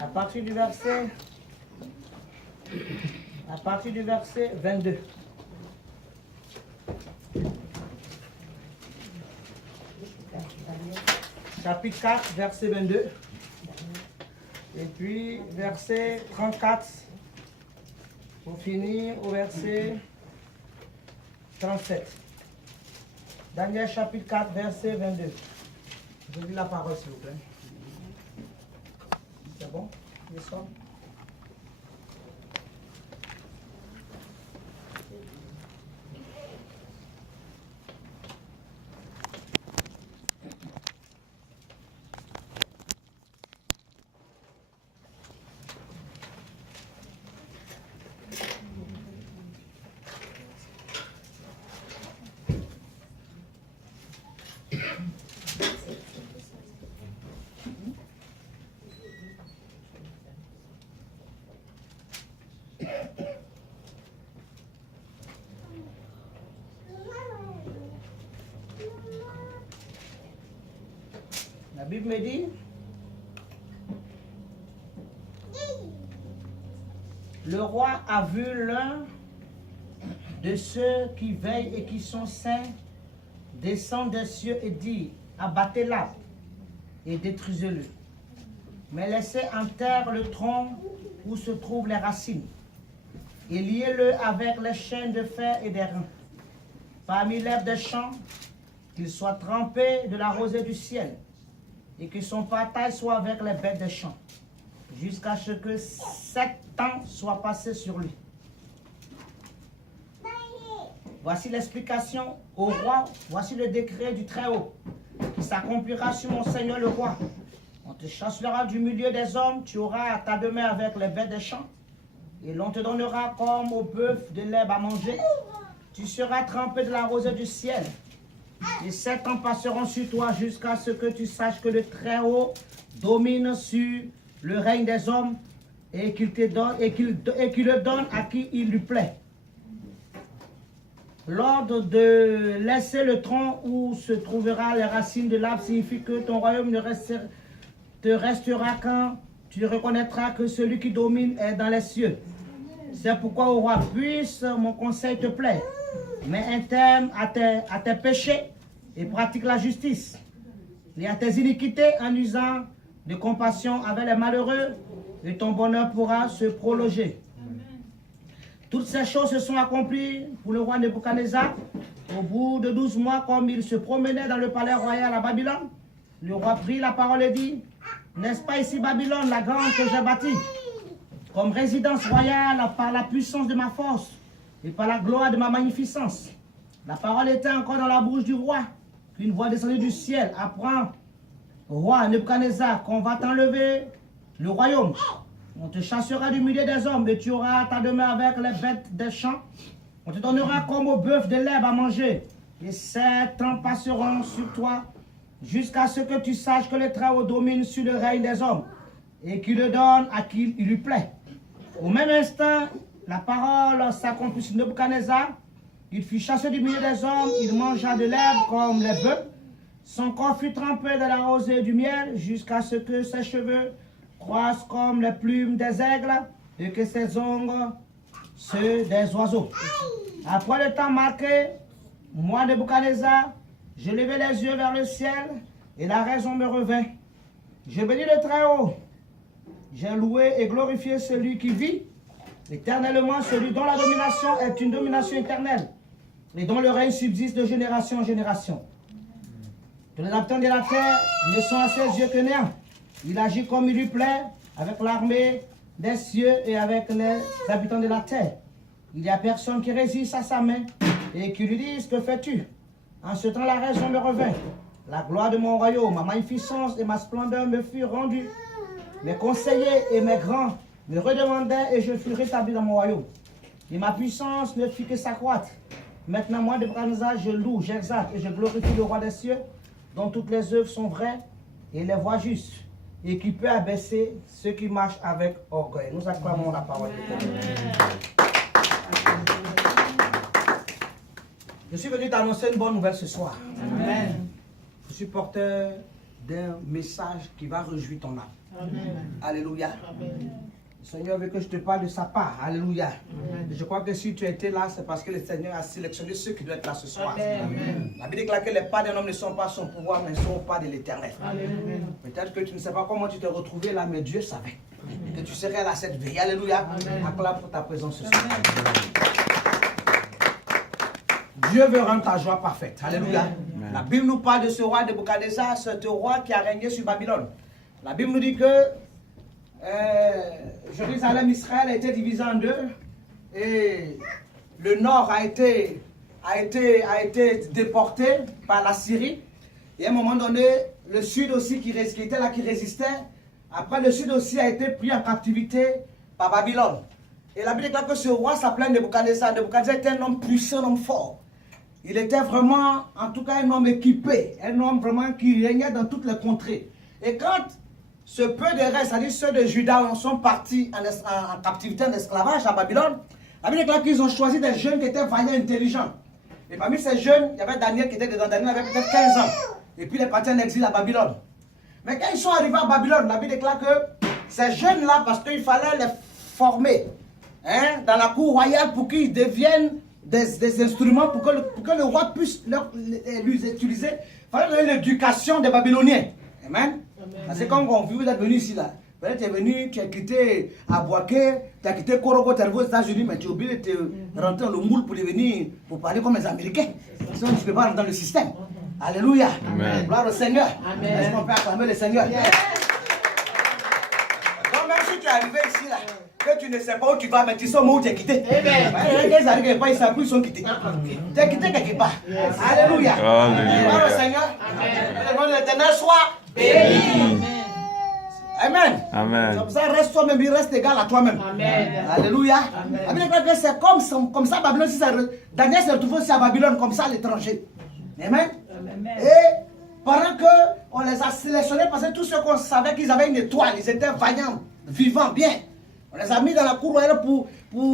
À partir du verset 22. Chapitre 4, verset 22. Et puis, verset 34. Pour finir au verset 37. Daniel chapitre 4, verset 22. Je lis la parole, s'il vous plaît. C'est bon? Descends. La Bible me dit, le roi a vu l'un de ceux qui veillent et qui sont saints descendre des cieux et dit, abattez l'arbre et détruisez-le, mais laissez en terre le tronc où se trouvent les racines, et liez-le avec les chaînes de fer et des reins. Parmi l'herbe des champs, qu'il soit trempé de la rosée du ciel, et que son partage soit avec les bêtes des champs, jusqu'à ce que 7 ans soient passés sur lui. Voici l'explication au roi, voici le décret du Très-Haut, qui s'accomplira sur mon Seigneur le roi. On te chassera du milieu des hommes, tu auras à ta demeure avec les bêtes des champs, et l'on te donnera comme au bœuf de l'herbe à manger. Tu seras trempé de la rosée du ciel. Et 7 ans passeront sur toi jusqu'à ce que tu saches que le Très-Haut domine sur le règne des hommes et qu'il te donne et qu'il le donne à qui il lui plaît. L'ordre de laisser le tronc où se trouvera les racines de l'arbre signifie que ton royaume te restera quand tu reconnaîtras que celui qui domine est dans les cieux. C'est pourquoi, au roi, puisse mon conseil te plaît. Mets un terme à tes péchés et pratique la justice. Et à tes iniquités en usant de compassion avec les malheureux, et ton bonheur pourra se prolonger. Toutes ces choses se sont accomplies pour le roi Nebuchadnezzar. Au bout de 12 mois, comme il se promenait dans le palais royal à Babylone, le roi prit la parole et dit, n'est-ce pas ici Babylone, la grande que j'ai bâtie, comme résidence royale par la puissance de ma force et par la gloire de ma magnificence? La parole était encore dans la bouche du roi, qu'une voix descendue du ciel apprend au roi Nebuchadnezzar qu'on va t'enlever le royaume. On te chassera du milieu des hommes et tu auras ta demeure avec les bêtes des champs. On te donnera comme au bœuf de l'herbe à manger. Et 7 ans passeront sur toi jusqu'à ce que tu saches que le Très-Haut domine sur le règne des hommes et qu'il le donne à qui il lui plaît. Au même instant, la parole s'accomplit sur Nebuchadnezzar. Il fut chassé du milieu des hommes, il mangea de l'herbe comme les bœufs. Son corps fut trempé de la rosée et du miel jusqu'à ce que ses cheveux croissent comme les plumes des aigles et que ses ongles ceux des oiseaux. Après le temps marqué, moi, Nebuchadnezzar, je levai les yeux vers le ciel et la raison me revint. Je bénis le Très-Haut. J'ai loué et glorifié celui qui vit éternellement, celui dont la domination est une domination éternelle et dont le règne subsiste de génération en génération. Tous les habitants de la terre ne sont à ses yeux que néant. Il agit comme il lui plaît avec l'armée des cieux et avec les habitants de la terre. Il n'y a personne qui résiste à sa main et qui lui dise, que fais-tu? En ce temps, la raison me revint. La gloire de mon royaume, ma magnificence et ma splendeur me furent rendues. Mes conseillers et mes grands me redemandaient et je fus rétabli dans mon royaume. Et ma puissance ne fit que s'accroître. Maintenant, moi, Nebuchadnezzar, je loue, j'exalte et je glorifie le roi des cieux, dont toutes les œuvres sont vraies et les voies justes, et qui peut abaisser ceux qui marchent avec orgueil. Nous acclamons la parole de Dieu. Je suis venu t'annoncer une bonne nouvelle ce soir. Amen. Je suis porteur d'un message qui va réjouir ton âme. Amen. Alléluia. Amen. Le Seigneur veut que je te parle de sa part. Alléluia. Amen. Je crois que si tu étais là, c'est parce que le Seigneur a sélectionné ceux qui doivent être là ce soir. Amen. La Bible déclare que les pas d'un homme ne sont pas son pouvoir, mais sont pas de l'éternel. Alléluia. Peut-être que tu ne sais pas comment tu t'es retrouvé là, mais Dieu savait que tu serais là cette veille. Alléluia. Acclame pour ta présence ce soir. Dieu veut rendre ta joie parfaite. Alléluia. Amen. La Bible nous parle de ce roi de Nebuchadnezzar, ce roi qui a régné sur Babylone. La Bible nous dit que Jérusalem, Israël a été divisé en deux et le nord a été déporté par la Syrie. Et à un moment donné, le sud aussi qui était là, qui résistait. Après, le sud aussi a été pris en captivité par Babylone. Et la Bible déclare que ce roi s'appelait Nebuchadnezzar. Nebuchadnezzar était un homme puissant, un homme fort. Il était vraiment, en tout cas, un homme équipé, un homme vraiment qui régnait dans toutes les contrées. Et quand ce peu de restes, c'est-à-dire ceux de Juda, sont partis en captivité, en esclavage à Babylone, la Bible déclare qu'ils ont choisi des jeunes qui étaient vaillants, intelligents. Et parmi ces jeunes, il y avait Daniel qui était dedans. Daniel avait peut-être 15 ans. Et puis il est parti en exil à Babylone. Mais quand ils sont arrivés à Babylone, la Bible déclare que ces jeunes-là, parce qu'il fallait les former dans la cour royale pour qu'ils deviennent des instruments pour que le roi puisse les utiliser. Il fallait donner l'éducation des Babyloniens. Amen. C'est comme quand vous êtes venu ici là. Tu es venu, tu as quitté Abouaké, tu as quitté Korogo, tu es arrivé aux États-Unis, mais tu es obligé de rentrer dans le moule pour devenir, pour parler comme les Américains. Sinon, tu ne peux pas rentrer dans le système. Alléluia. Amen. Gloire au Seigneur. Amen. Est-ce qu'on peut acclamer le Seigneur? Donc, même si tu es arrivé ici là, que tu ne sais pas où tu vas, mais tu sais où tu es quitté. Amen. Ils arrivent quelque part, ils savent où ils sont quittés. Tu es quitté quelque part. Alléluia. Alléluia. Gloire au Seigneur. Que le nom de l'Éternel soit béni. Amen. Amen. Comme ça, reste toi-même, il reste égal à toi-même. Amen. Alléluia. Amen. Amen. C'est comme ça, Babylone, Daniel s'est retrouvé aussi à Babylone, comme ça, à l'étranger. Amen. Et pendant qu'on les a sélectionnés, parce que tous ceux qu'on savait qu'ils avaient une étoile, ils étaient vaillants, vivants, bien. On les a mis dans la cour royale pour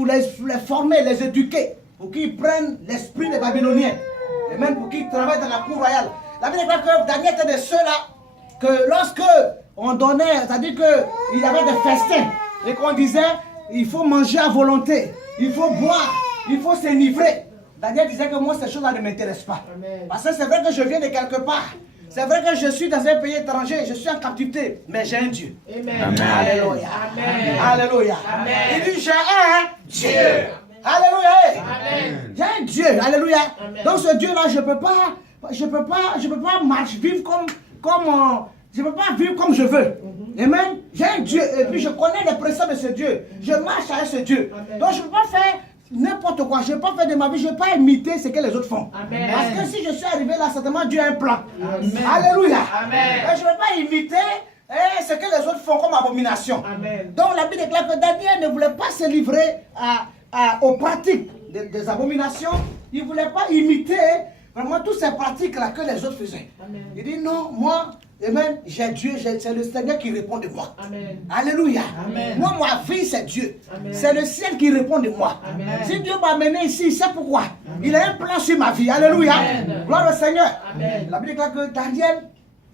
les former, les éduquer, pour qu'ils prennent l'esprit des Babyloniens. Et même pour qu'ils travaillent dans la cour royale. La Bible dit que Daniel était de ceux-là que lorsque on donnait, c'est-à-dire qu'il y avait des festins, et qu'on disait, il faut manger à volonté, il faut boire, il faut s'enivrer. Daniel disait que moi, ces choses-là ne m'intéressent pas. Amen. Parce que c'est vrai que je viens de quelque part. C'est vrai que je suis dans un pays étranger, je suis en captivité, mais j'ai un Dieu. Amen. Amen. Alléluia. Amen. Alléluia. Amen. Il dit, j'ai un Dieu. Alléluia. Amen. J'ai un Dieu. Alléluia. Amen. Donc ce Dieu-là, je peux pas marcher, vivre je peux pas vivre comme je veux. Amen. J'ai un Dieu et puis je connais les préceptes de ce Dieu. Je marche avec ce Dieu. Amen. Donc je ne peux pas faire n'importe quoi. Je ne peux pas faire de ma vie. Je ne peux pas imiter ce que les autres font. Amen. Parce que si je suis arrivé là, certainement Dieu a un plan. Amen. Alléluia. Amen. Et je ne peux pas imiter ce que les autres font comme abomination. Amen. Donc la Bible déclare que Daniel ne voulait pas se livrer aux pratiques des abominations. Il ne voulait pas imiter vraiment toutes ces pratiques-là que les autres faisaient. Amen. Il dit non, moi, amen, j'ai Dieu, c'est le Seigneur qui répond de moi. Amen. Alléluia. Amen. Moi, ma vie, c'est Dieu. Amen. C'est le ciel qui répond de moi. Amen. Si Dieu m'a mené ici, c'est pourquoi. Il a un plan sur ma vie. Alléluia. Amen. Gloire au Seigneur. Amen. La Bible déclare que Daniel,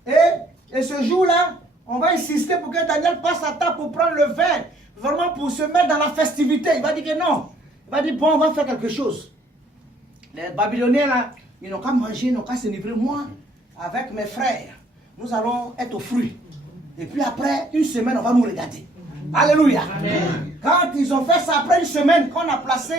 et ce jour-là, on va insister pour que Daniel passe à table pour prendre le vin, vraiment pour se mettre dans la festivité. Il va dire que non. Il va dire, bon, on va faire quelque chose. Les Babyloniens, là, ils n'ont qu'à manger, ils n'ont qu'à se livrer. Moi, avec mes frères, nous allons être aux fruits. Et puis après, une semaine, on va nous regarder. Alléluia. Amen. Quand ils ont fait ça, après une semaine, qu'on a placé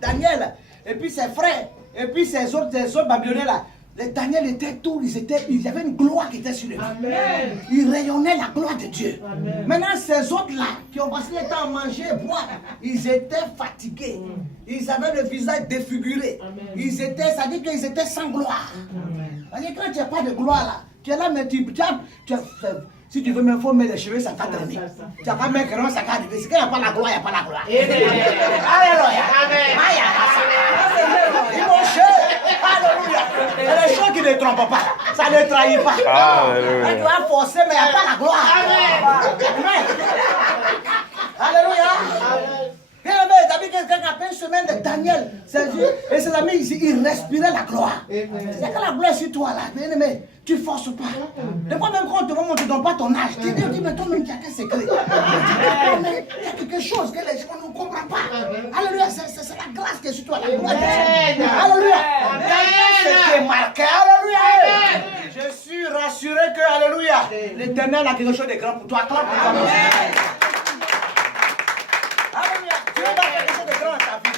Daniel, et puis ses frères, et puis ces autres Babyloniens là, les Daniel était tout, il y avait une gloire qui était sur eux. Amen. Ils rayonnaient la gloire de Dieu. Amen. Maintenant, ces autres-là, qui ont passé le temps à manger et boire, ils étaient fatigués. Ils avaient le visage défiguré. Amen. Ça dit qu'ils étaient sans gloire. Amen. C'est-à-dire quand tu n'as pas de gloire là, tu es là, mais si tu veux même faut mettre les cheveux, ça va traîner. Tu n'as pas mettre crayon, ça va arriver. Si il n'y a pas la gloire, il n'y a pas la gloire. Alléluia. Ils vont chercher. Alléluia. C'est les choses qui ne trompent pas. Ça ne trahit pas. Alléluia. Tu vas forcer, mais il n'y a pas la gloire. Amen. Alléluia. Bien aimé, t'as vu quelqu'un qui a fait une semaine de Daniel. Et c'est ses amis, ils respiraient la gloire. C'est que la gloire est sur toi là, bien aimé, tu ne forces pas. Des fois même quand on te voit, on ne te donne pas ton âge. Tu dis, mais toi-même, tu as quel secret? Il y a quelque chose que les gens ne comprennent pas. Alléluia, c'est la grâce qui est sur toi. Alléluia. C'est marqué. Alléluia. Je suis rassuré que, alléluia, l'Éternel a quelque chose de grand pour toi. Acclame pour toi. Alléluia. Tu vas faire quelque chose de grand dans ta vie.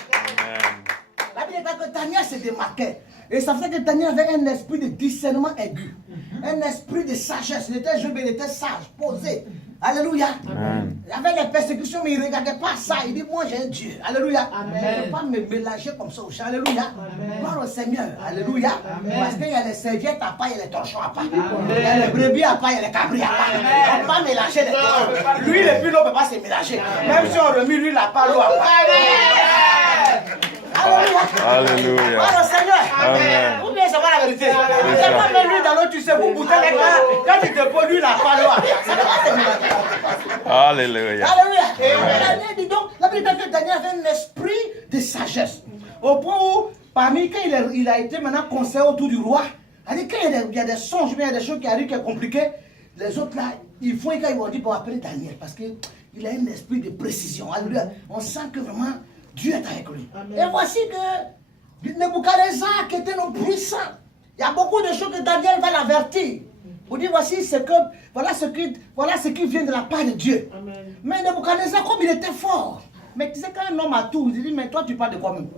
La Bible dit que Daniel se démarquait. Et ça fait que Daniel avait un esprit de discernement aigu. Un esprit de sagesse. Il était jeune, mais il était sage, posé. Alléluia. Il avait des persécutions, mais il ne regardait pas ça. Il dit, moi j'ai un Dieu. Alléluia. Je ne peux pas me mélanger comme ça au champ. Alléluia. Gloire au Seigneur. Alléluia. Parce qu'il y a les serviettes à part, il y a les torchons à part. Il y a les brebis à part, il y a les cabris à part. On ne peut pas mélanger les deux. Lui, le plus l'eau ne peut pas se mélanger. Même si on remet lui, la part, l'eau à part. Alléluia. Gloire au Seigneur. Amen. Vous devez savoir la vérité. C'est pas même lui dans l'eau, tu sais, vous goûtez les gars. Quand tu te poses lui, la part, l'eau à part. Alléluia. Alléluia. Dis donc, la Bible dit que Daniel avait un esprit de sagesse. Au point où, parmi quand il a été maintenant conseiller autour du roi, il dit qu'il y a des songes, il y a des choses qui arrivent qui sont compliquées, les autres là, il faut qu'ils vont dire pour appeler Daniel parce qu'il a un esprit de précision. Alléluia. On sent que vraiment Dieu est avec lui. Amen. Et voici que Nebuchadnezzar qui était un puissant, il y a beaucoup de choses que Daniel va l'avertir. Vous dites, voici ce que, voilà ce qui vient de la part de Dieu. Amen. Mais Nebuchadnezzar, comme il était fort, mais tu sais, quand un homme a tout, il dit, mais toi tu parles de quoi même?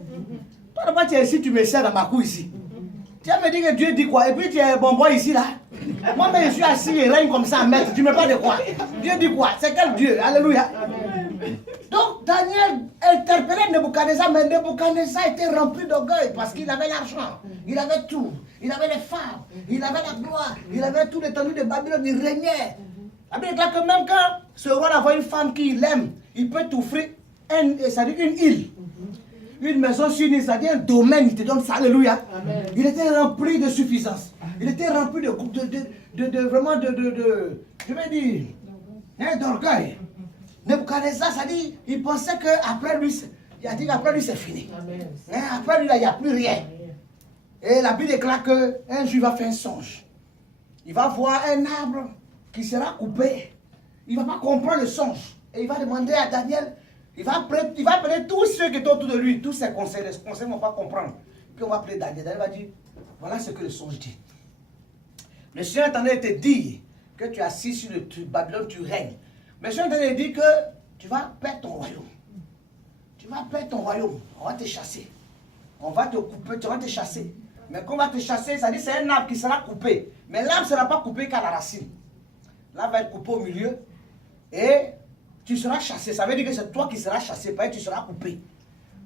Toi d'abord tu es ici, tu me sers dans ma cour ici. Tu vas me dire que Dieu dit quoi? Et puis tu es bonbon ici là. Moi mais je suis assis et règne comme ça à maître. Tu me parles de quoi? Dieu dit quoi? C'est quel Dieu? Alléluia. Donc Daniel interpellait Nebuchadnezzar, mais Nebuchadnezzar était rempli d'orgueil parce qu'il avait l'argent, il avait tout, il avait les femmes, il avait la gloire, il avait tout l'étendue de Babylone, il régnait. La Bible dit que même quand ce roi a une femme qu'il aime, il peut t'offrir une île. Une maison sur une île, c'est-à-dire un domaine, il te donne ça, alléluia. Amen. Il était rempli de suffisance. Il était rempli de vraiment je vais dire, d'orgueil. Nebuchadnezzar, ça dit, il pensait qu'après lui, il a dit qu'après lui c'est fini. Après lui, il n'y a plus rien. Et la Bible déclare qu'un jour il va faire un songe. Il va voir un arbre qui sera coupé. Il ne va pas comprendre le songe. Et il va demander à Daniel, il va appeler tous ceux qui sont autour de lui, tous ses conseils. Les conseils ne vont pas comprendre. Puis on va appeler Daniel. Daniel va dire, voilà ce que le songe dit. Le Seigneur est en train de te dire que tu es assis sur le Babylone, tu règnes. Mais le Seigneur est en train de dire que tu vas perdre ton royaume. Tu vas perdre ton royaume. On va te chasser. On va te couper, tu vas te chasser. Mais quand on va te chasser, ça dit c'est un arbre qui sera coupé. Mais l'arbre ne sera pas coupé qu'à la racine. L'arbre va être coupé au milieu. Et tu seras chassé. Ça veut dire que c'est toi qui seras chassé. Pas tu seras coupé.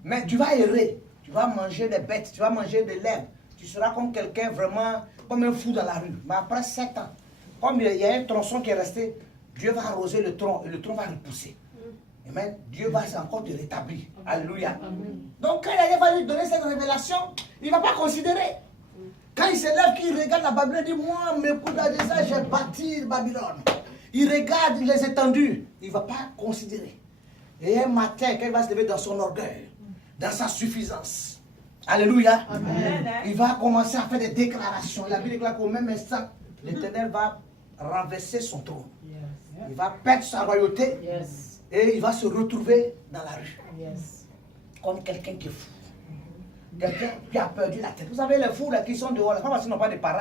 Mais tu vas errer. Tu vas manger des bêtes. Tu vas manger de l'herbe. Tu seras comme quelqu'un vraiment, comme un fou dans la rue. Mais après 7 ans, comme il y a un tronçon qui est resté, Dieu va arroser le tronc et le tronc va repousser. Amen. Dieu va encore te rétablir. Alléluia. Donc quand il va lui donner cette révélation, il ne va pas considérer. Quand il se lève, qu'il regarde la Babylone, il dit, moi, mes coudades de ça, j'ai bâti Babylone. Il regarde les étendues, il ne va pas considérer. Et un matin, quand il va se lever dans son orgueil, dans sa suffisance, alléluia, amen, il va commencer à faire des déclarations. La Bible déclare qu'au même instant, l'Éternel va renverser son trône. Il va perdre sa royauté et il va se retrouver dans la rue. Comme quelqu'un qui est fou. Quelqu'un qui a perdu la tête. Vous savez, les fous là, qui sont dehors, là, pas parce qu'ils n'ont pas de parents.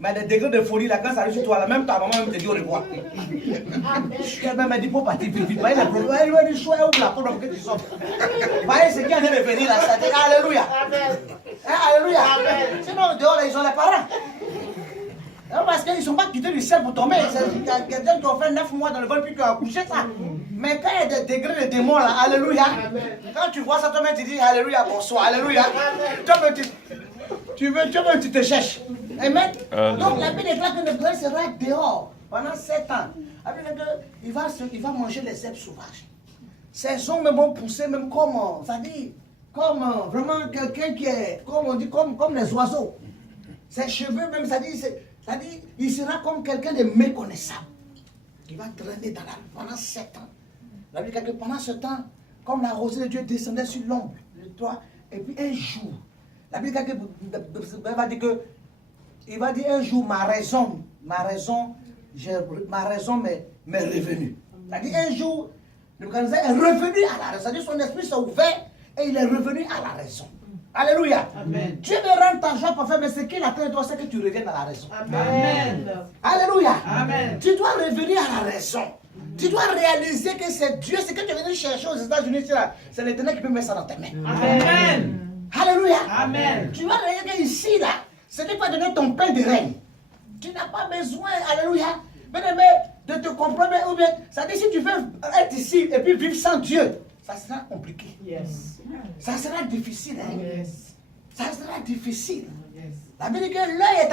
Mais des degrés de folie, là, quand ça arrive sur toi, là, même ta maman même te dit au revoir. Elle m'a dit, pour partir vite, vite. Elle lui a dit, choix, ouvre la porte, que tu sortes. Voyez ce qui est en train de venir là, ça dit, alléluia. Alléluia. Sinon, dehors, là, ils ont les parents. Parce qu'ils ne sont pas quittés du ciel pour tomber. C'est quelqu'un qui a fait 9 mois dans le vol puis qui a accouché ça. Mais quand il y a des degrés de démons là, alléluia. Quand tu vois ça, toi-même tu dis alléluia, bonsoir, alléluia. Tu te cherches. Amen. Donc la Bible déclare que le Dieu sera dehors pendant 7 ans. Il va manger les herbes sauvages. Ses ongles vont pousser même comme, c'est-à-dire, comme vraiment quelqu'un qui est, comme on dit, comme les oiseaux. Ses cheveux même, c'est-à-dire, il sera comme quelqu'un de méconnaissable. Il va traîner dans la rue pendant 7 ans. La Bible dit que pendant ce temps, comme la rosée de Dieu descendait sur l'ombre, le toit, et puis un jour, La Bible va dire que, il va dire un jour, ma raison m'est revenue. C'est-à-dire un jour, le Nebuchadnezzar est revenu à la raison. C'est-à-dire son esprit s'est ouvert et il est revenu à la raison. Alléluia. Amen. Dieu veut rendre ta joie parfaite, mais ce qu'il attend de toi, c'est que tu reviennes à la raison. Amen. Alléluia. Amen. Tu dois revenir à la raison. Tu dois réaliser que c'est Dieu, ce que tu es venu chercher aux États-Unis, c'est l'Éternel qui peut mettre ça dans tes mains. Amen. Alléluia. Amen. Tu vas réaliser qu'ici, là, ce n'est pas donner ton pain de règne. Tu n'as pas besoin, alléluia, bien-aimé, de te comprendre, ou bien, ça dit si tu veux être ici et puis vivre sans Dieu, ça sera compliqué. Yes. Ça sera difficile. Hein? Yes. Ça sera difficile. Yes. La Bible dit que l'œil est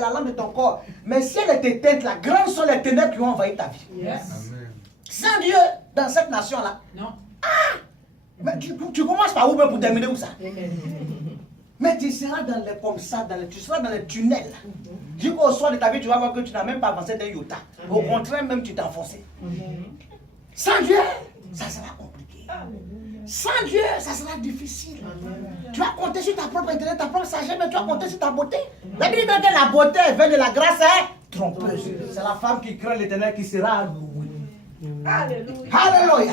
la lampe de ton corps. Mais si elle est éteinte, la grande sont les ténèbres qui vont envahir ta vie. Yes. Sans Dieu, dans cette nation-là, Non. mais tu commences par où même pour terminer où ça? Mais tu seras comme ça, tu seras dans les tunnels. Jusqu'au soir de ta vie, tu vas voir que tu n'as même pas avancé d'un iota. Au contraire, même tu t'es enfoncé. Sans Dieu, ça sera compliqué. Sans Dieu, ça sera difficile. Tu vas compter sur ta propre intérêt, ta propre sagesse, mais tu vas compter sur ta beauté. La Bible dit que la beauté vient de la grâce est trompeuse. C'est la femme qui craint l'Éternel qui sera louée. Alléluia.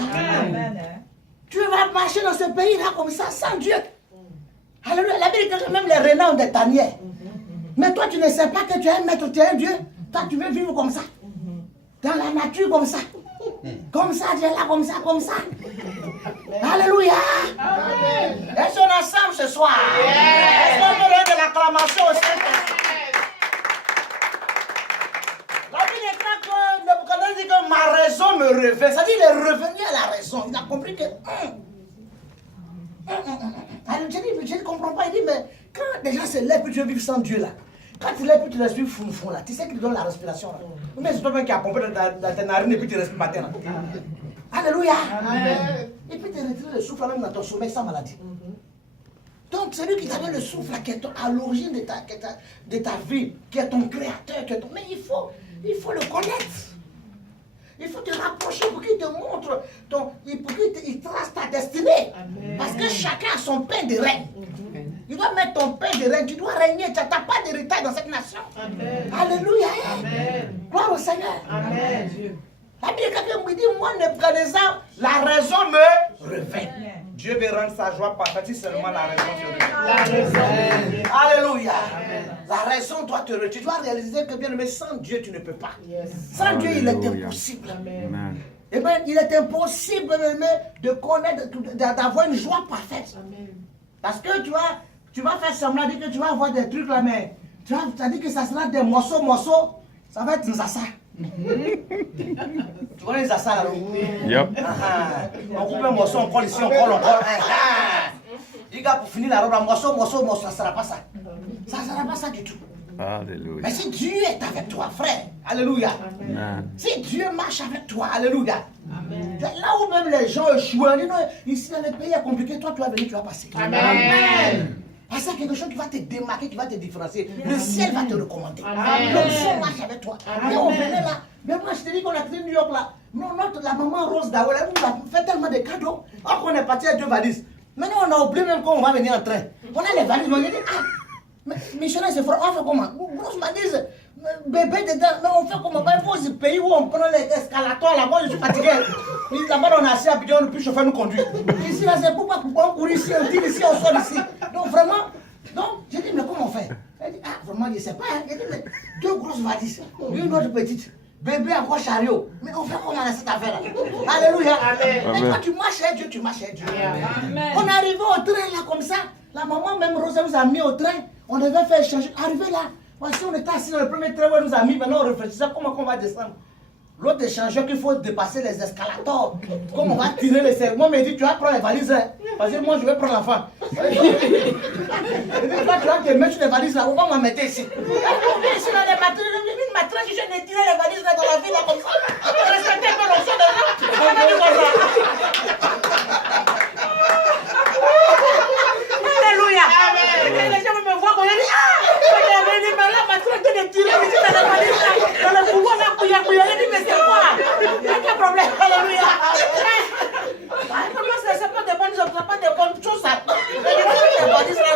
Tu vas marcher dans ce pays-là comme ça, sans Dieu. Alléluia. La Bible dit que même les renards ont des tanières. Mais toi, tu ne sais pas que tu es un maître, tu es un Dieu. Toi, tu veux vivre comme ça. Dans la nature, comme ça. Comme ça, Dieu est là, comme ça, comme ça. Alléluia. Est-ce qu'on est ensemble ce soir? Est-ce qu'on peut donner de l'acclamation au Saint-Esprit? La Bible déclare que Nebuchadnezzar dit que ma raison me revient. Ça dit qu'il est revenu à la raison. Il a compris que... Alors, je ne comprends pas. Il dit, mais quand les gens se lèvent et tu veux vivre sans Dieu là, quand tu lèves et tu respires fou là, tu sais qu'il te donne la respiration là. Mais c'est toi-même qui a pompé dans tes narines et puis tu respires matin là. Alléluia. Amen. Et puis tu retires le souffle même dans ton sommeil sans maladie. Donc celui qui t'a donné le souffle là, qui est à l'origine de ta vie, qui est ton créateur, mais il faut le connaître. Il faut te rapprocher pour qu'il te montre, pour qu'il trace ta destinée. Amen. Parce que chacun a son pain de règne. Tu dois mettre ton pain de règne, tu dois régner, tu n'as pas d'héritage dans cette nation. Amen. Alléluia. Amen. Gloire au Seigneur. Amen. La Bible me dit, moi, Nebuchadnezzar, la raison me revient. Dieu veut rendre sa joie parfaite si seulement la raison te revient. La raison. Alléluia. Amen. La raison doit te revient. Tu dois réaliser que bien aimé, sans Dieu, tu ne peux pas. Yes. Sans Dieu, il est impossible. Amen. Eh bien, il est impossible même de connaître, d'avoir une joie parfaite. Amen. Parce que tu vas faire semblant de dire que tu vas avoir des trucs là, mais tu as dit que ça sera des morceaux, ça va être un zassa. Tu vois les zassa là? Yep. On coupe un morceau, on colle ici, on colle. Les gars, pour finir la robe, morceau, ça ne sera pas ça. Ça ne sera pas ça du tout. Alléluia. Mais si Dieu est avec toi, frère, alléluia. Amen. Si Dieu marche avec toi, alléluia. Amen. Là où même les gens échouent, on dit non, ici dans le pays est compliqué, toi tu vas venir, tu vas passer. Amen. Amen. Parce que c'est quelque chose qui va te démarquer, qui va te différencier. Le ciel va te recommander. L'onction marche avec toi. Et on venait là. Mais moi je te dis qu'on a quitté New York là. La maman Rose Dawel, elle nous a fait tellement de cadeaux. Or qu'on est parti à 2 valises. Maintenant on a oublié même qu'on va venir en train. On a les valises, on a dit mais missionnaire c'est fort, on fait comment? Rose m'a dit bébé dedans, mais on fait comment? Il faut ce pays où on prend les escalators là, moi je suis fatigué. Là-bas on est assis à Bidon, on ne peut chauffeur nous conduire. Ici là c'est pourquoi on court ici, on tire ici, on sort ici. Donc vraiment, j'ai dit mais comment on fait? Elle dit vraiment je ne sais pas. Elle dit mais 2 grosses valises, une autre petite. Bébé encore chariot. Mais on fait comment dans cette affaire là? Alléluia. Amen. Mais quand tu marches avec Dieu, tu marches avec Dieu. Amen. On est arrivé au train là comme ça. La maman même Rosa nous a mis au train. On devait faire échanger. Arrivé là. Voici on était assis dans le premier train où elle nous a mis. Maintenant on réfléchissait comment on va descendre. L'autre échangeur qu'il faut dépasser les escalators. Comment on va tirer les serments. Mais il dit tu vas prendre les valises. Parce que moi je vais prendre l'enfant. Il dit toi tu vas te mettre sur les valises là. On va m'en mettre ici. Ici dans les matrices, je n'ai tiré les valises là dans la ville là comme ça. Respectez un peu l'onction de là. Alléluia. Les gens me voient quand ils disent là, ma traite de tirer ici dans les valises là. Dans le pouvoir là, il dit mais c'est quoi? Il y a quel problème? Alléluia. C'est pas des bonnes choses, c'est pas des bonnes choses ça. Les valises là,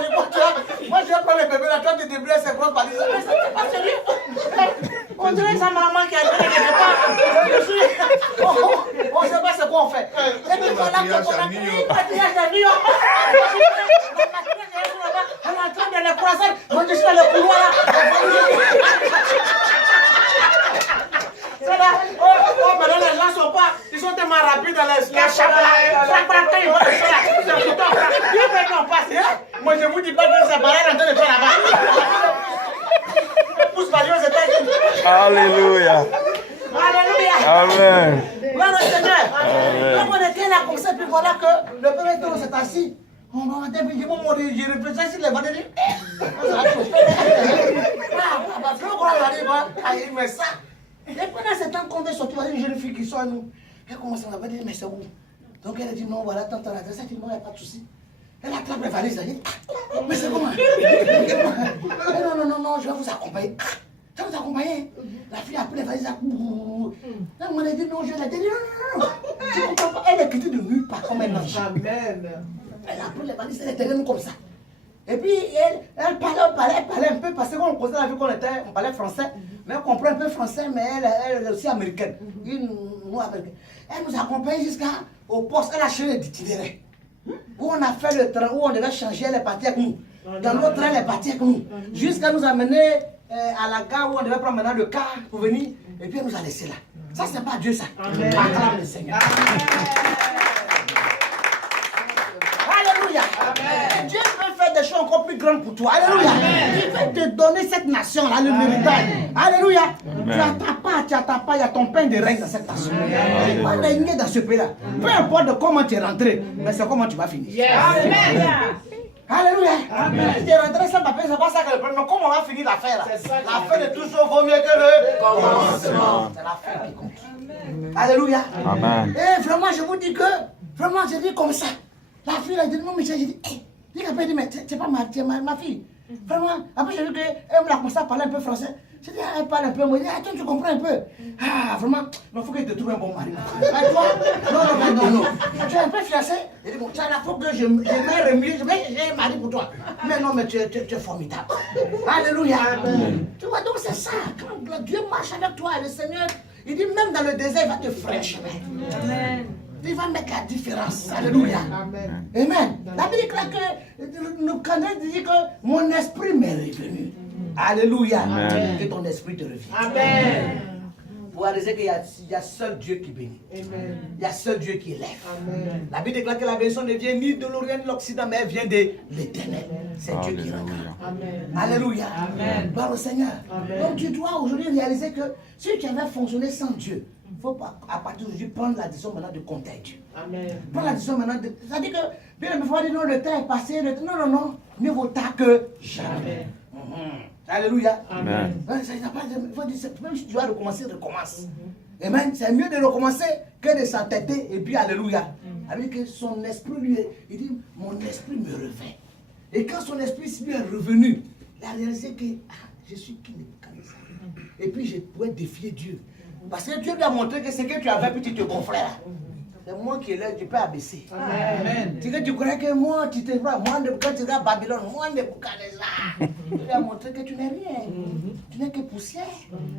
On ne sait pas ce qu'on fait. Et puis voilà que on a pris maquillage à New York. On est en train de le croiser. Moi, je suis dans le couloir là. C'est là. Oh, maintenant les gens sont pas. Ils sont tellement rapides dans la chape là. Moi, je vous dis pas que c'est pareil en train de faire là-bas. Pousse par Dieu aux États-Unis. Alléluia. Alléluia. Amen. Gloire au Seigneur. Comme on était là comme ça, puis voilà que le père était s'est assis. On va depuis du moment où je réfléchis sur les vannes. Mais ça. Et pendant ce temps qu'on est sorti, il y a une jeune fille qui sort à nous. Elle commence à me dire, mais c'est où? Donc elle a dit, non, voilà, tant l'adresse. Elle dit, non, il n'y a pas de souci. Elle attrape les valises, elle dit, mais c'est comment? Non, je vais vous accompagner. Je vais vous accompagner. La fille a pris les valises, elle m'a dit, non, je l'ai dit, non. Tu comprends pas? Elle est quittée de nulle part comme un ange. Amen. Elle a pris les valises, elle est derrière nous comme ça. Et puis elle parlait un peu parce qu'on causait la vie on parlait français, mais on comprend un peu français, mais elle est aussi américaine. Elle nous accompagne jusqu'au poste, elle a changé d'itinéraire. Où on a fait le train, où on devait changer, elle est partie avec nous. Dans notre train, elle est partie avec nous. Jusqu'à nous amener à la gare où on devait prendre maintenant le car pour venir. Et puis elle nous a laissé là. Ça, c'est pas Dieu, ça. Acclame le Seigneur. Alléluia. Dieu peut faire des choses encore plus grandes pour toi. Alléluia. Il peut te donner cette nation-là, le méritage. Alléluia. Tu n'attends pas, il y a ton pain de règne dans cette nation. Tu vas régner dans ce pays-là. Peu importe de comment tu es rentré, mais c'est comment tu vas finir. Alléluia. Si tu es rentré sans papier, c'est pas ça que le problème. Comment on va finir l'affaire là? La fin de tout ça vaut mieux que le commencement. C'est la fin qui compte. Alléluia. Amen. Et vraiment, je vous dis que, vraiment, je dis comme ça. La fille a dit, non, mais j'ai dit, il a dit, mais c'est pas ma fille. Vraiment, après j'ai vu qu'elle me a commencé à parler un peu français. J'ai dit, elle parle un peu, moi, j'ai dit, attends, tu comprends un peu. Ah, vraiment, il faut que je te trouve un bon mari. Et toi, non. Tu es un peu fiancé. J'ai dit, bon, tiens, il faut que je m'ai remis, j'ai un mari pour toi. Mais non, mais tu es formidable. Alléluia. Tu vois, donc c'est ça. Quand Dieu marche avec toi, le Seigneur, il dit, même dans le désert, il va te frayer chemin. Amen. Il va mettre la différence. Alléluia. Amen. Amen. La Bible déclare que nous connaissons, dit que mon esprit m'est revenu. Alléluia. Amen. Que ton esprit te revienne. Amen. Pour réaliser qu'il y a seul Dieu qui bénit. Amen. Il y a seul Dieu qui élève. Amen. La Bible déclare que la bénédiction ne vient ni de l'Orient ni de l'Occident, mais elle vient de l'Éternel. C'est Dieu qui regarde. Amen. Alléluia. Amen. Gloire au Seigneur. Amen. Donc tu dois aujourd'hui réaliser que si tu avais fonctionné sans Dieu, il faut pas, à partir d'aujourd'hui, prendre la décision maintenant de compter Dieu. Amen. Prendre la décision maintenant de... Ça dit que, bien, il faut dire non, le temps est passé, non, mieux vaut tard que jamais. Alléluia. Amen. Il faut dire, même si tu dois recommencer, recommence. Amen. C'est mieux de recommencer que de s'entêter et puis alléluia. Avec que son esprit lui, il dit, mon esprit me revient. Et quand son esprit lui est revenu, il a réalisé que je suis qui Nebuchadnezzar. Et puis je pouvais défier Dieu. Parce que Dieu lui a montré que ce que tu avais, puis tu te gonflais là. C'est moi qui est là, tu peux abaisser. Amen. Tu crois que moi, tu te vois, moi, quand tu es à Babylone, moi, Nebuchadnezzar. Dieu lui a montré que tu n'es rien. Tu n'es que poussière.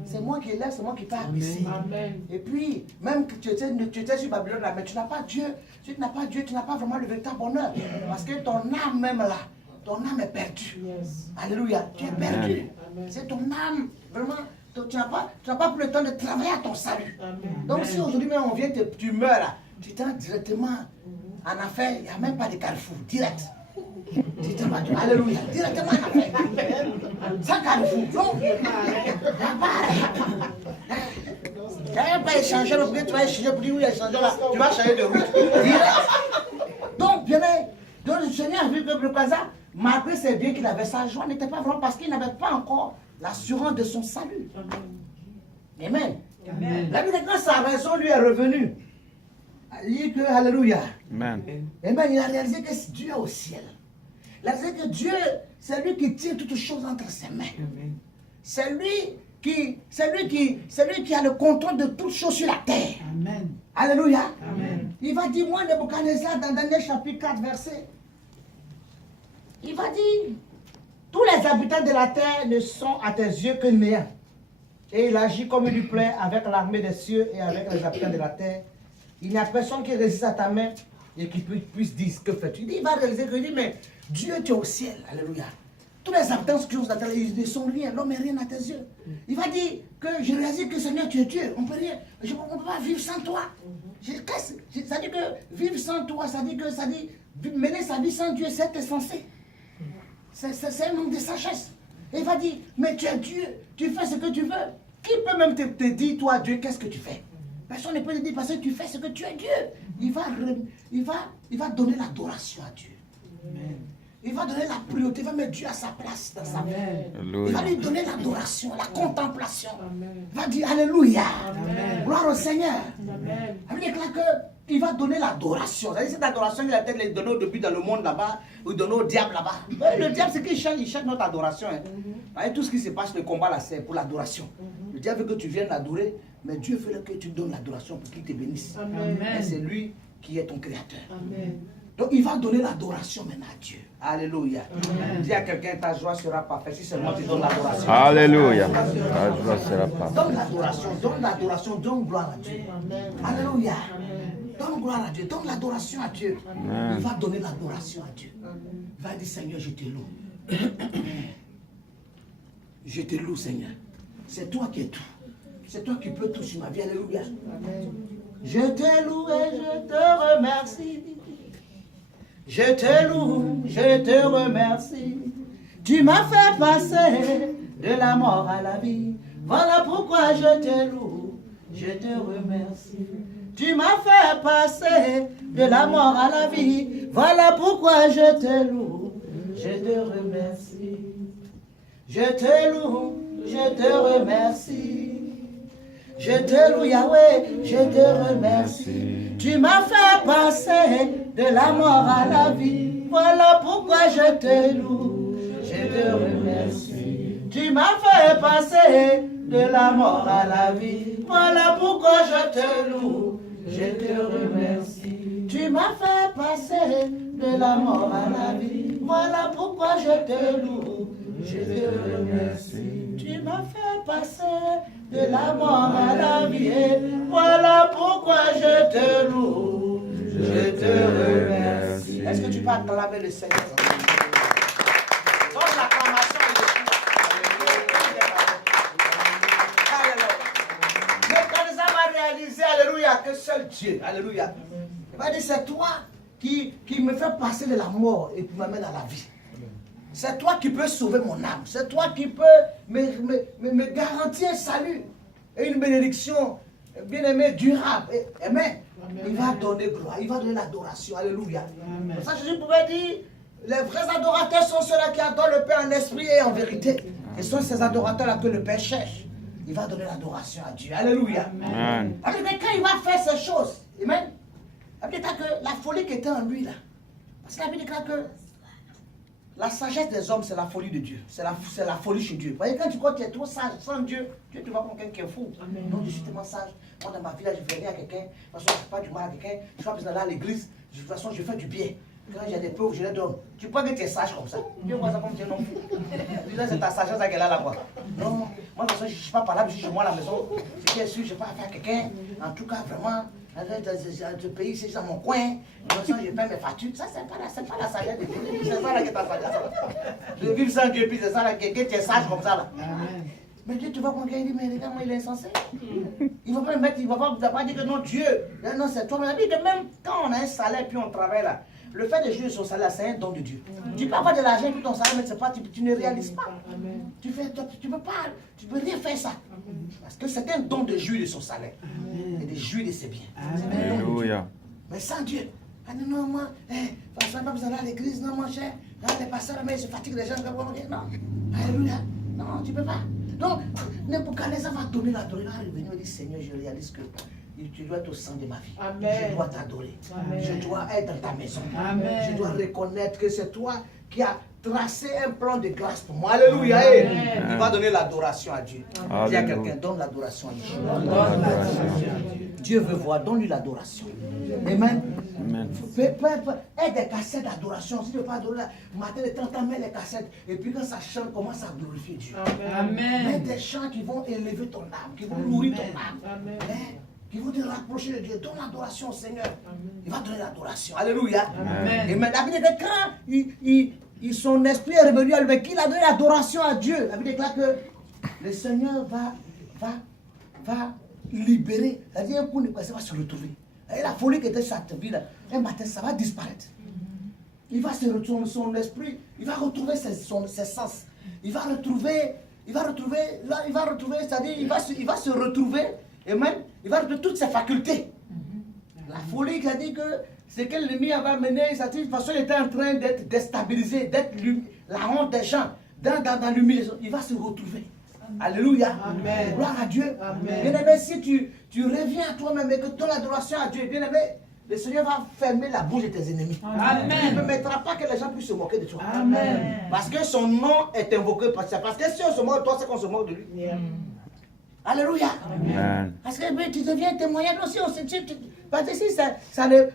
C'est moi qui est là, c'est moi qui peux abaisser. Amen. Et puis, même que tu étais sur Babylone là, mais tu n'as pas Dieu. Si tu n'as pas Dieu, tu n'as pas vraiment le véritable bonheur. Parce que ton âme même là, ton âme est perdue. Yes. Alléluia. Tu es perdu. C'est ton âme, vraiment. Tu n'as pas pris le temps de travailler à ton salut. Amen. Donc si aujourd'hui même on vient, tu meurs là, tu t'en directement en affaire, il n'y a même pas de carrefour, direct. Alléluia, directement en affaire. Sans carrefour. Donc, tu n'as pas échangé, tu vas échanger pour dire oui, échanger là, tu vas changer de route. Direct. Donc, bien donc le Seigneur a vu que Nebuchadnezzar, malgré ses biens qu'il avait, sa joie n'était pas vraiment parce qu'il n'avait pas encore l'assurance de son salut. Amen. Amen. La Bible dit que sa raison lui est revenue. Il dit que, alléluia. Amen. Amen. Il a réalisé que Dieu est au ciel. Il a réalisé que Dieu, c'est lui qui tient toutes choses entre ses mains. C'est lui qui a le contrôle de toutes choses sur la terre. Amen. Alléluia. Amen. Il va dire, moi, Nebuchadnezzar, dans Daniel chapitre 4, verset, il va dire, tous les habitants de la terre ne sont à tes yeux que néants. et il agit comme il lui plaît avec l'armée des cieux et avec les habitants de la terre. Il n'y a personne qui résiste à ta main et qui puisse dire ce que fais-tu. Il va réaliser que dit, mais Dieu, tu es au ciel. Alléluia. Tous les habitants qui sont sur la terre, ils ne sont rien. L'homme n'est rien à tes yeux. Il va dire que je réalise que Seigneur, tu es Dieu. On ne peut rien. On ne peut pas vivre sans toi. Ça dit que vivre sans toi, ça dit mener sa vie sans Dieu, c'est insensé. C'est un manque de sagesse. Et il va dire, mais tu es Dieu, tu fais ce que tu veux. Qui peut même te dire, toi, Dieu, qu'est-ce que tu fais? Personne ne peut te dire parce que tu fais ce que tu es Dieu. Il va donner l'adoration à Dieu. Amen. Il va donner la priorité, il va mettre Dieu à sa place dans sa vie. Il va lui donner l'adoration, la contemplation. Amen. Il va dire Alléluia. Amen. Gloire au Seigneur. Amen. Il déclare qu'il va donner l'adoration. Cette adoration, il a peut-être donné au début dans le monde là-bas, ou donné au diable là-bas. Le diable, c'est qu'il cherche notre adoration. Hein. Tout ce qui se passe, le combat là, c'est pour l'adoration. Le diable veut que tu viennes l'adorer, mais Dieu veut que tu donnes l'adoration pour qu'il te bénisse. Amen. Et c'est lui qui est ton créateur. Amen. Donc il va donner l'adoration maintenant à Dieu. Alléluia. Amen. Dis à quelqu'un, ta joie sera parfaite si seulement tu donnes l'adoration. Alléluia. Ta joie sera parfaite. Donne l'adoration, donne gloire à Dieu. Amen. Alléluia. Amen. Donne gloire à Dieu, donne l'adoration à Dieu. Amen. Il va donner l'adoration à Dieu. Amen. Il va dire, Seigneur, je te loue. Je te loue, Seigneur. C'est toi qui es tout. C'est toi qui peux tout sur ma vie. Alléluia. Amen. Je te loue et je te remercie. Je te loue, je te remercie. Tu m'as fait passer de la mort à la vie. Voilà pourquoi je te loue, je te remercie. Tu m'as fait passer de la mort à la vie. Voilà pourquoi je te loue, je te remercie. Je te loue, je te remercie. Je te loue Yahweh, je te remercie. Tu m'as fait passer de la mort à la vie. Voilà pourquoi je te loue, je te remercie. Tu m'as fait passer de la mort à la vie. Voilà pourquoi je te loue, je te remercie. Tu m'as fait passer de la mort à la vie. Voilà pourquoi je te loue, je te remercie. Tu m'as fait passer de la mort à la vie. Voilà pourquoi je te loue, je te remercie. Est-ce que tu peux acclamer le Seigneur? Donne l'acclamation à Jésus. Mais quand ça va réaliser, alléluia, que seul Dieu, alléluia. Il va dire, c'est toi qui me fait passer de la mort et qui m'amène à la vie. C'est toi qui peux sauver mon âme. C'est toi qui peux me garantir un salut et une bénédiction, bien aimé, durable. Amen. Il va donner gloire, il va donner l'adoration. Alléluia. Pour ça, Jésus pouvait dire, les vrais adorateurs sont ceux-là qui adorent le Père en esprit et en vérité. Et ce sont ces adorateurs-là que le Père cherche. Il va donner l'adoration à Dieu. Alléluia. Amen. Parce que quand il va faire ces choses, amen, que la folie qui était en lui là, parce que la Bible déclare que la sagesse des hommes, c'est la folie de Dieu. C'est la folie chez Dieu. Vous voyez, quand tu crois que tu es trop sage sans Dieu, Dieu te voit comme quelqu'un qui est fou. Amen. Non, je suis tellement sage. Moi, dans ma vie, là, je fais rien à quelqu'un. De toute façon, je ne fais pas du mal à quelqu'un. Je ne suis pas besoin d'aller à l'église. De toute façon, je fais du bien. Quand j'ai des pauvres, je les donne. Tu crois que tu es sage comme ça? Dieu voit ça comme tu es non fou. C'est ta sagesse à qu'elle a là-bas. Non, moi, de toute façon, je ne suis pas parlable, je suis chez moi à la maison. Ce qui est sûr, je n'ai pas affaire à quelqu'un. En tout cas, vraiment. Dans ce pays, c'est dans mon coin, je paie mes factures. Ça, c'est pas la sagesse de Dieu. C'est ça là que ta sagesse. Je vis sans Dieu, puis c'est ça là que tu es sage comme ça là. Amen. Mais Dieu, tu vois quand il dit, mais regarde, moi, il est insensé. Il ne va pas me mettre, il ne va pas dire que non, Dieu, non, c'est toi. Mais il dit que même quand on a un salaire, puis on travaille là, le fait de jouer son salaire, c'est un don de Dieu. Tu peux avoir de l'argent, puis ton salaire, mais c'est pas, tu ne réalises pas. Amen. Tu peux rien faire ça. Amen. Parce que c'est un don de jouir de son salaire. Amen. Et de jouir de ses biens. Alléluia. Mais sans Dieu, non, moi, François, pas besoin d'aller à l'église, non, mon cher. Les pasteurs, mais ils se fatiguent les gens. Non, alléluia. Non, tu ne peux pas. Donc, n'importe quel ça va donner la douleur. Il va revenir et dire, Seigneur, je réalise que tu dois être au centre de ma vie. Amen. Je dois t'adorer. Je dois être dans ta maison. Amen. Je dois reconnaître que c'est toi qui as tracé un plan de grâce pour moi. Alléluia. Amen. Il va donner l'adoration à Dieu. Dis à quelqu'un, donne l'adoration à Dieu. Dieu veut voir, donne-lui l'adoration. Amen. Amen. Aide des cassettes d'adoration. Si tu ne veux pas adorer, matin de temps, mets les cassettes. Et puis quand ça chante, commence à glorifier Dieu. Amen. Mets des chants qui vont élever ton âme, qui vont nourrir ton âme. Amen. Hein, qui vont te rapprocher de Dieu. Donne l'adoration au Seigneur. Il va donner l'adoration. Alléluia. Amen. Et maintenant, la Bible dit quand son esprit est revenu à lui, mais qu'il a donné l'adoration à Dieu. La Bible déclare que le Seigneur va libérer. C'est-à-dire un coup de personne va se retrouver. Et la folie qui était sur cette vie-là, un matin, ça va disparaître. Il va se retrouver son esprit, il va retrouver ses sens. Il va retrouver, c'est-à-dire il va se retrouver, et même, il va retrouver toutes ses facultés. La folie qui a dit que ce que l'ennemi avait mené, c'est-à-dire de toute façon, il était en train d'être déstabilisé, d'être la honte des gens, dans l'humiliation. Il va se retrouver. Alléluia. Amen. Gloire à Dieu. Amen. Bien-aimé, si tu reviens à toi-même et que tu donnes l'adoration à Dieu, bien-aimé, le Seigneur va fermer la bouche de tes ennemis. Amen. Il ne permettra pas que les gens puissent se moquer de toi. Amen. Parce que son nom est invoqué par ça. Parce que si on se moque de toi, c'est qu'on se moque de lui. Alléluia. Amen. Parce que mais tu deviens témoignage aussi. Parce que si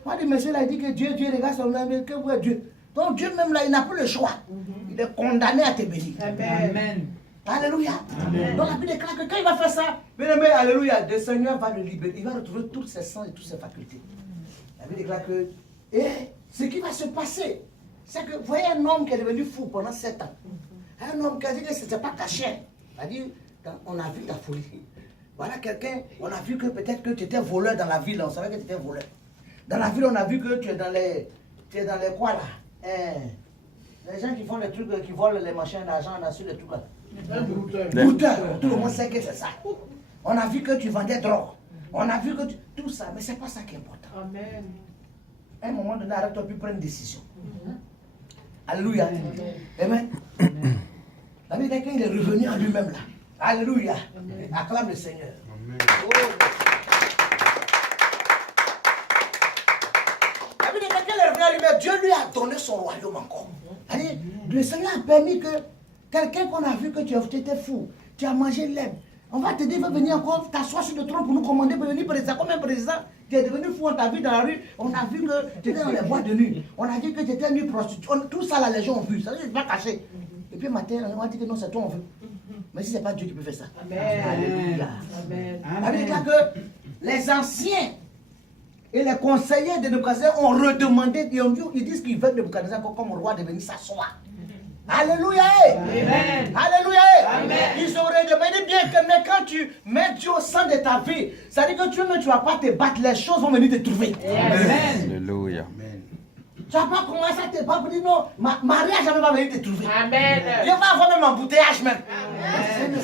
moi, le monsieur là, il dit que Dieu regarde son âme, que vous êtes Dieu. Donc Dieu même là, il n'a plus le choix. Il est condamné à te bénir. Amen. Alléluia. Donc la Bible déclare que quand il va faire ça, bien aimé, alléluia, le Seigneur va le libérer. Il va retrouver tous ses sens et toutes ses facultés. La Bible déclare que, et ce qui va se passer, c'est que, vous voyez un homme qui est devenu fou pendant 7 ans. Un homme qui a dit que ce n'était pas caché. C'est-à-dire, on a vu ta folie. Voilà quelqu'un, on a vu que peut-être que tu étais voleur dans la ville, on savait que tu étais voleur. Dans la ville, on a vu que tu es dans les quoi là? Les gens qui font les trucs, qui volent les machins d'argent, on a su les trucs là. Brouteur, tout le monde sait que c'est ça. On a vu que tu vendais drogue. On a vu que tout ça, mais ce n'est pas ça qui est important. Amen. À un moment donné, arrête-toi puis prendre une décision. Alléluia. Amen. La Bible dit qu'il est revenu à lui-même là. Alléluia. Acclame le Seigneur. Oh. La Bible dit qu'il est revenu à lui-même. Dieu lui a donné son royaume encore. C'est-à-dire, le Seigneur a permis que quelqu'un qu'on a vu que tu étais fou, tu as mangé l'herbe. On va te dire, va venir encore t'asseoir sur le trône pour nous commander, pour devenir président. Comme un président, tu es devenu fou, on t'a vu dans la rue, on a vu que tu étais dans les boîtes de nuit, on a vu que tu étais nu prostituée. Tout ça, la légion a vu, ça ne pas caché. Et puis matin, on a dit que non, c'est toi, on veut. Mais si ce n'est pas Dieu qui peut faire ça. Amen. Alléluia. Amen. La Bible dit que les anciens et les conseillers de Nebuchadnezzar ont redemandé, ils disent qu'ils veulent Nebuchadnezzar comme roi de venir s'asseoir. Alléluia. Amen. Alléluia. Amen. Ils auraient demandé bien que, mais quand tu mets Dieu au centre de ta vie, ça veut dire que tu ne vas pas te battre, les choses vont venir te trouver. Amen. Alléluia. Tu ne vas pas commencer à te battre pour dire non, mariage jamais va venir te trouver. Amen. Dieu va avoir même embouteillage même.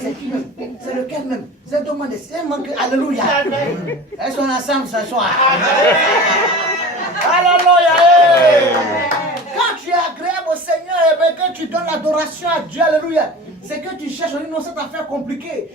C'est qui même? C'est lequel même? C'est demandé. C'est manqué. Alléluia. Est-ce qu'on est ensemble ce soir? Alléluia. Quand tu es agréable au Seigneur, et bien que tu donnes l'adoration à Dieu, alléluia, c'est que tu cherches, non, cette affaire compliquée.